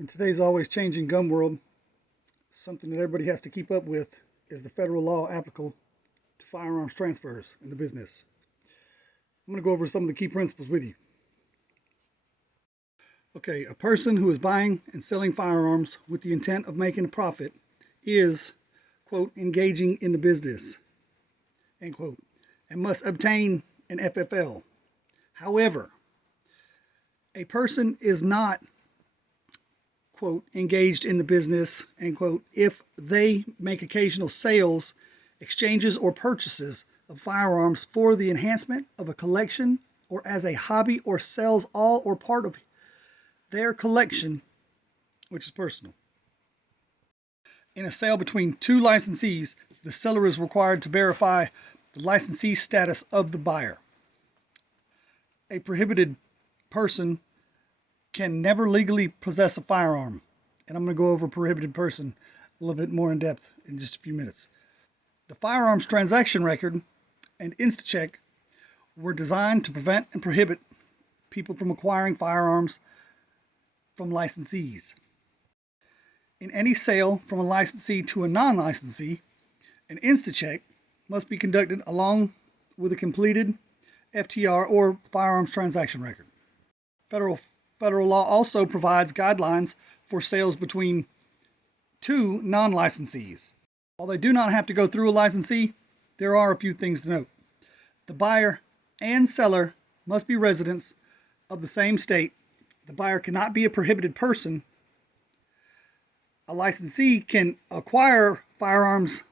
In today's always changing gun world, something that everybody has to keep up with is the federal law applicable to firearms transfers in the business. I'm going to go over some of the key principles with you. Okay, a person who is buying and selling firearms with the intent of making a profit is, quote, engaging in the business, end quote, and must obtain an FFL. However, a person is not, quote, engaged in the business, end quote, if they make occasional sales, exchanges, or purchases of firearms for the enhancement of a collection or as a hobby, or sells all or part of their collection, which is personal. In a sale between two licensees, the seller is required to verify the licensee status of the buyer. A prohibited person can never legally possess a firearm. And I'm going to go over prohibited person a little bit more in depth in just a few minutes. The firearms transaction record and InstaCheck were designed to prevent and prohibit people from acquiring firearms from licensees. In any sale from a licensee to a non-licensee, an InstaCheck must be conducted along with a completed FTR or firearms transaction record. Federal law also provides guidelines for sales between two non-licensees. While they do not have to go through a licensee, there are a few things to note. The buyer and seller must be residents of the same state. The buyer cannot be a prohibited person. A licensee can acquire firearms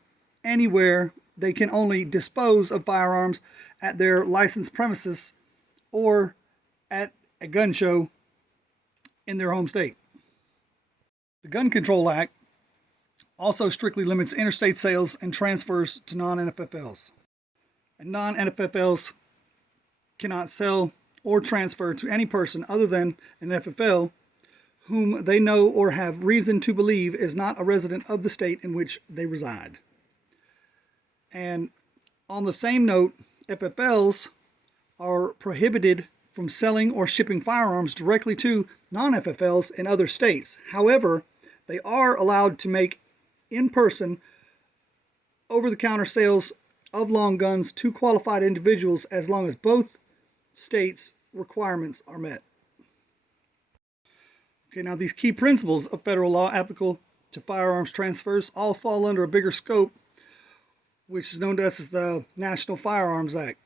anywhere. They can only dispose of firearms at their licensed premises or at a gun show in their home state. The Gun Control Act also strictly limits interstate sales and transfers to non-NFFLs. And non-NFFLs cannot sell or transfer to any person other than an FFL whom they know or have reason to believe is not a resident of the state in which they reside. And on the same note, FFLs are prohibited from selling or shipping firearms directly to non-FFLs in other states. However, they are allowed to make in-person, over-the-counter sales of long guns to qualified individuals as long as both states' requirements are met. Okay, now these key principles of federal law applicable to firearms transfers all fall under a bigger scope, which is known to us as the National Firearms Act,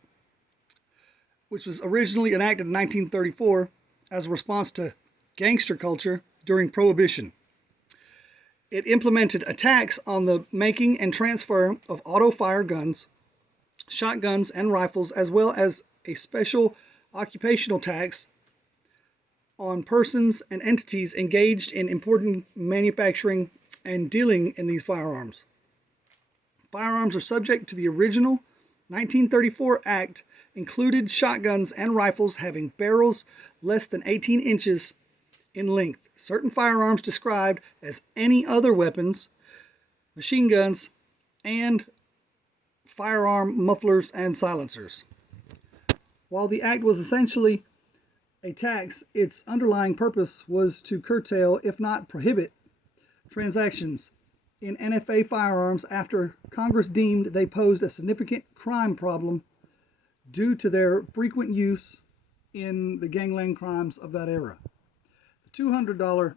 which was originally enacted in 1934 as a response to gangster culture during Prohibition. It implemented a tax on the making and transfer of auto-fire guns, shotguns, and rifles, as well as a special occupational tax on persons and entities engaged in importing, manufacturing, and dealing in these firearms. Firearms are subject to the original 1934 Act, included shotguns and rifles having barrels less than 18 inches in length. Certain firearms described as any other weapons, machine guns, and firearm mufflers and silencers. While the act was essentially a tax, its underlying purpose was to curtail, if not prohibit, transactions in NFA firearms after Congress deemed they posed a significant crime problem due to their frequent use in the gangland crimes of that era. The $200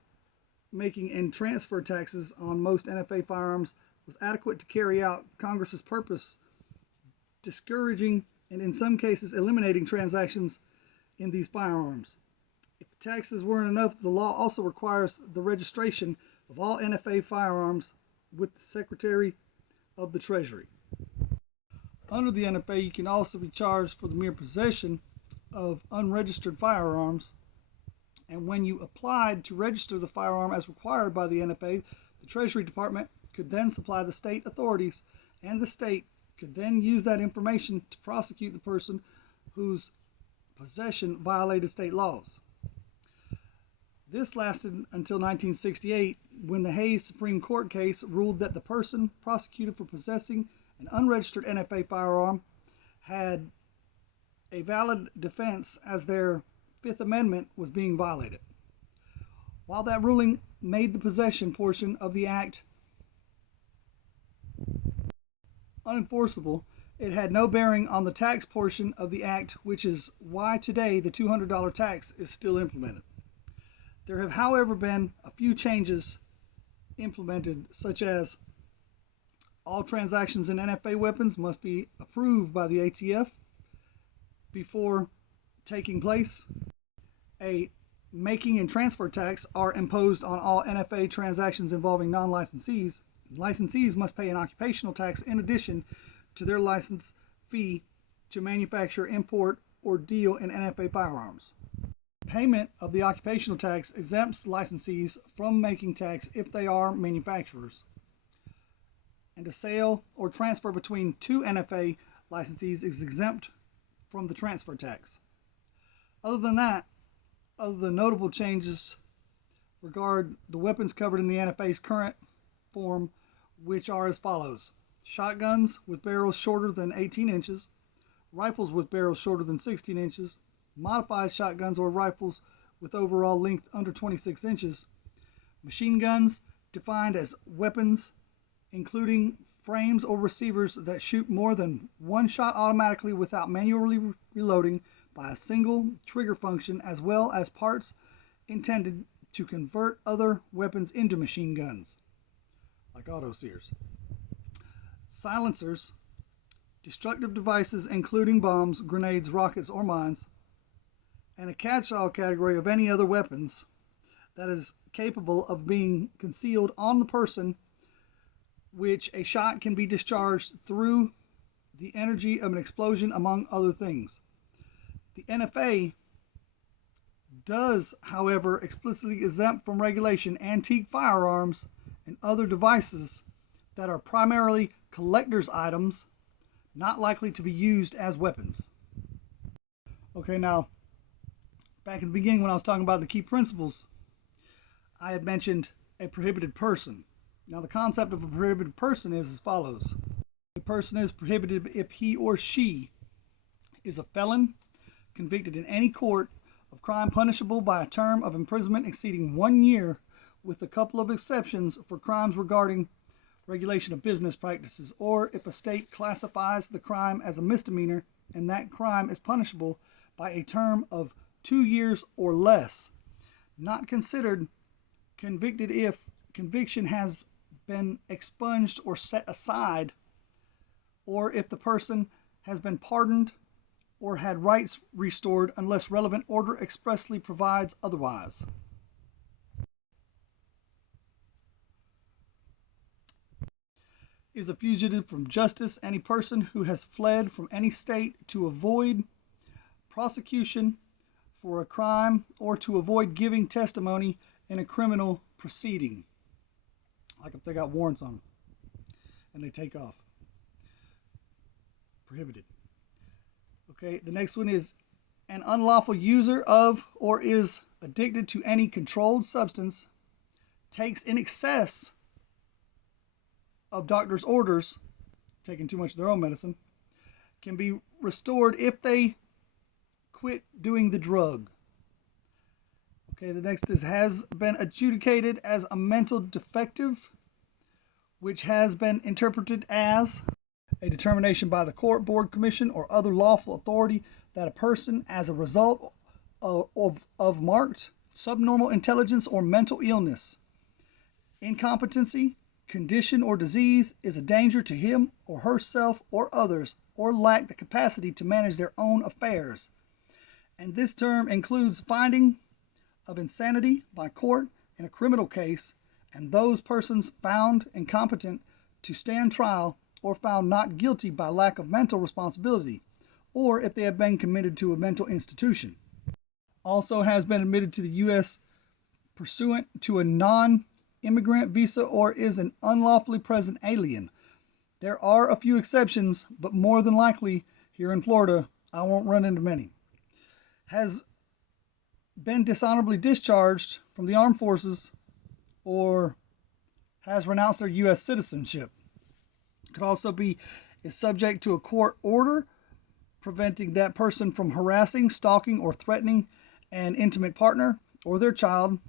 making and transfer taxes on most NFA firearms was adequate to carry out Congress's purpose, discouraging and in some cases eliminating transactions in these firearms. If the taxes weren't enough, the law also requires the registration of all NFA firearms with the Secretary of the Treasury. Under the NFA, you can also be charged for the mere possession of unregistered firearms. And when you applied to register the firearm as required by the NFA, the Treasury Department could then supply the state authorities, and the state could then use that information to prosecute the person whose possession violated state laws. This lasted until 1968, when the Hayes Supreme Court case ruled that the person prosecuted for possessing an unregistered NFA firearm had a valid defense as their Fifth Amendment was being violated. While that ruling made the possession portion of the act unenforceable, it had no bearing on the tax portion of the act, which is why today the $200 tax is still implemented. There have, however, been a few changes implemented, such as all transactions in NFA weapons must be approved by the ATF before taking place. A making and transfer tax are imposed on all NFA transactions involving non-licensees. Licensees must pay an occupational tax in addition to their license fee to manufacture, import, or deal in NFA firearms. Payment of the occupational tax exempts licensees from making tax if they are manufacturers. And a sale or transfer between two NFA licensees is exempt from the transfer tax. Other than that, other notable changes regard the weapons covered in the NFA's current form, which are as follows: shotguns with barrels shorter than 18 inches, rifles with barrels shorter than 16 inches, modified shotguns or rifles with overall length under 26 inches, machine guns defined as weapons including frames or receivers that shoot more than one shot automatically without manually reloading by a single trigger function, as well as parts intended to convert other weapons into machine guns, like auto sears. Silencers, destructive devices including bombs, grenades, rockets, or mines, and a catch-all category of any other weapons that is capable of being concealed on the person, which a shot can be discharged through the energy of an explosion, among other things. The NFA does, however, explicitly exempt from regulation antique firearms and other devices that are primarily collector's items, not likely to be used as weapons. Okay, now, back in the beginning when I was talking about the key principles, I had mentioned a prohibited person. Now, the concept of a prohibited person is as follows. A person is prohibited if he or she is a felon, convicted in any court of crime punishable by a term of imprisonment exceeding 1 year, with a couple of exceptions for crimes regarding regulation of business practices, or if a state classifies the crime as a misdemeanor and that crime is punishable by a term of 2 years or less. Not considered convicted if conviction has been expunged or set aside, or if the person has been pardoned or had rights restored unless relevant order expressly provides otherwise. Is a fugitive from justice any person who has fled from any state to avoid prosecution for a crime or to avoid giving testimony in a criminal proceeding, like if they got warrants on them and they take off. Prohibited. Okay, the next one is an unlawful user of or is addicted to any controlled substance, takes in excess of doctor's orders, taking too much of their own medicine, can be restored if they quit doing the drug. Okay, the next is has been adjudicated as a mental defective, which has been interpreted as a determination by the court, board, commission, or other lawful authority that a person, as a result of marked subnormal intelligence or mental illness, incompetency, condition, or disease, is a danger to him or herself or others, or lack the capacity to manage their own affairs. And this term includes finding of insanity by court in a criminal case, and those persons found incompetent to stand trial or found not guilty by lack of mental responsibility, or if they have been committed to a mental institution. Also has been admitted to the U.S. pursuant to a non-immigrant visa or is an unlawfully present alien. There are a few exceptions, but more than likely here in Florida, I won't run into many. Has been dishonorably discharged from the armed forces or has renounced their U.S. citizenship. Could also be is subject to a court order preventing that person from harassing, stalking, or threatening an intimate partner or their child,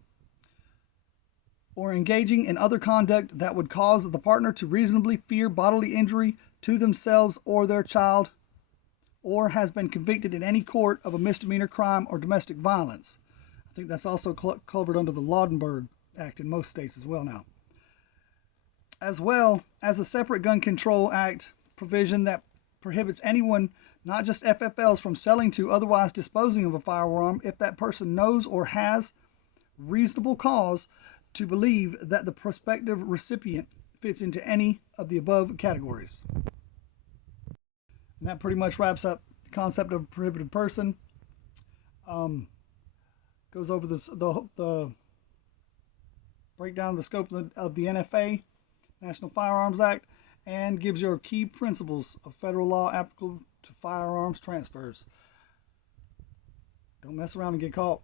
or engaging in other conduct that would cause the partner to reasonably fear bodily injury to themselves or their child, or has been convicted in any court of a misdemeanor crime or domestic violence. I think that's also covered under the Laudenberg Act in most states as well now. As well as a separate gun control act provision that prohibits anyone, not just FFLs, from selling to otherwise disposing of a firearm if that person knows or has reasonable cause to believe that the prospective recipient fits into any of the above categories. And that pretty much wraps up the concept of prohibited person. Goes over the breakdown of the scope of the NFA, National Firearms Act, and gives your key principles of federal law applicable to firearms transfers. Don't mess around and get caught.